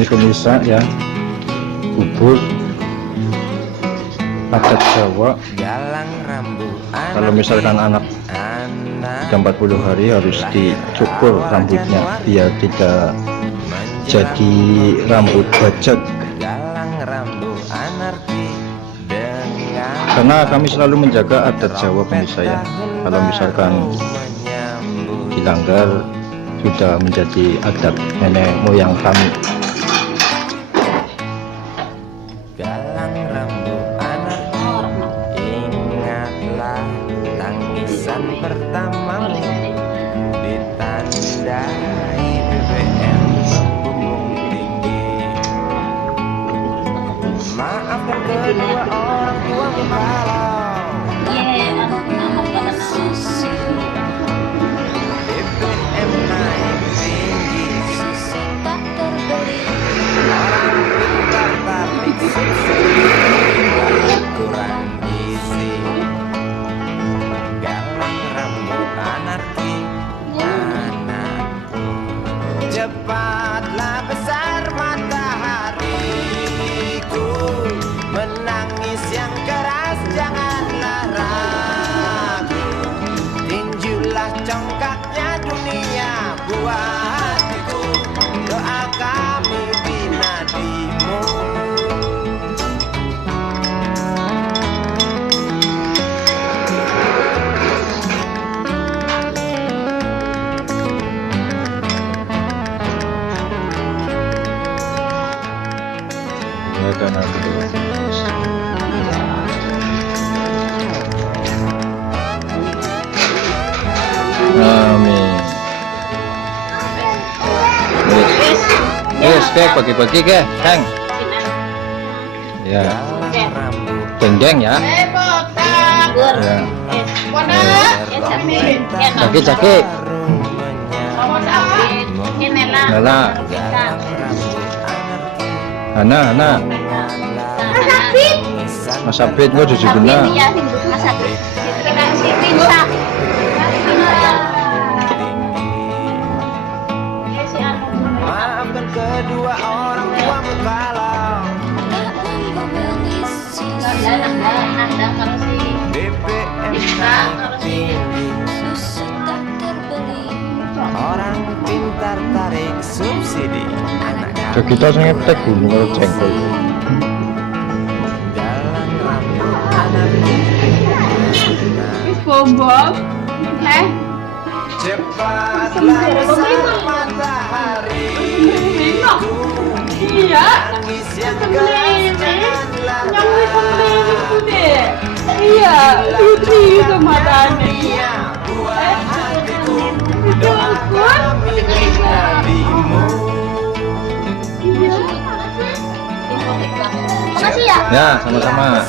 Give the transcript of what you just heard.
Ini pemirsa ya, bubur adat Jawa. Kalau misalkan anak 40 hari harus dicukur rambutnya biar tidak jadi rambut bajak. Karena kami selalu menjaga adat Jawa pemirsa ya. Kalau misalkan dilanggar sudah menjadi adat nenek moyang kami. Galang rambut anakku, ingatlah tangisan pertamamu, ditandai BBM membumbung tinggi. Maafkan kedua orang tuamu kalau BBM naik tinggi, tak terbeli. Orang pintar tapi kurang gizi. Galang rambut anarki, anakku. Cepatlah besar matahariku, menangis yang keras janganlah ragu. Tinjulah congkaknya dunia buat hatiku, doa kami binadimu. Ya kan aku. Amin. Yes, bagi-bagi ke, Kang. Ya. Geng-geng ya. Ya. Caki-caki. Nala. Hana. Mas Abid lo juga guna. Maafkan kedua orang tuamu kalau BBM naik tinggi, orang pintar tarik subsidi. So kita ngetek gunung kalau jengkol. Galang rambut anakku, Bombom, cepatlah besar matahariku, iya, tangis yang keras janganlah itu deh, iya, lucu sama Dani. dunia buat hatiku, doa kami binadimu. Makasih ya. Ya, sama-sama.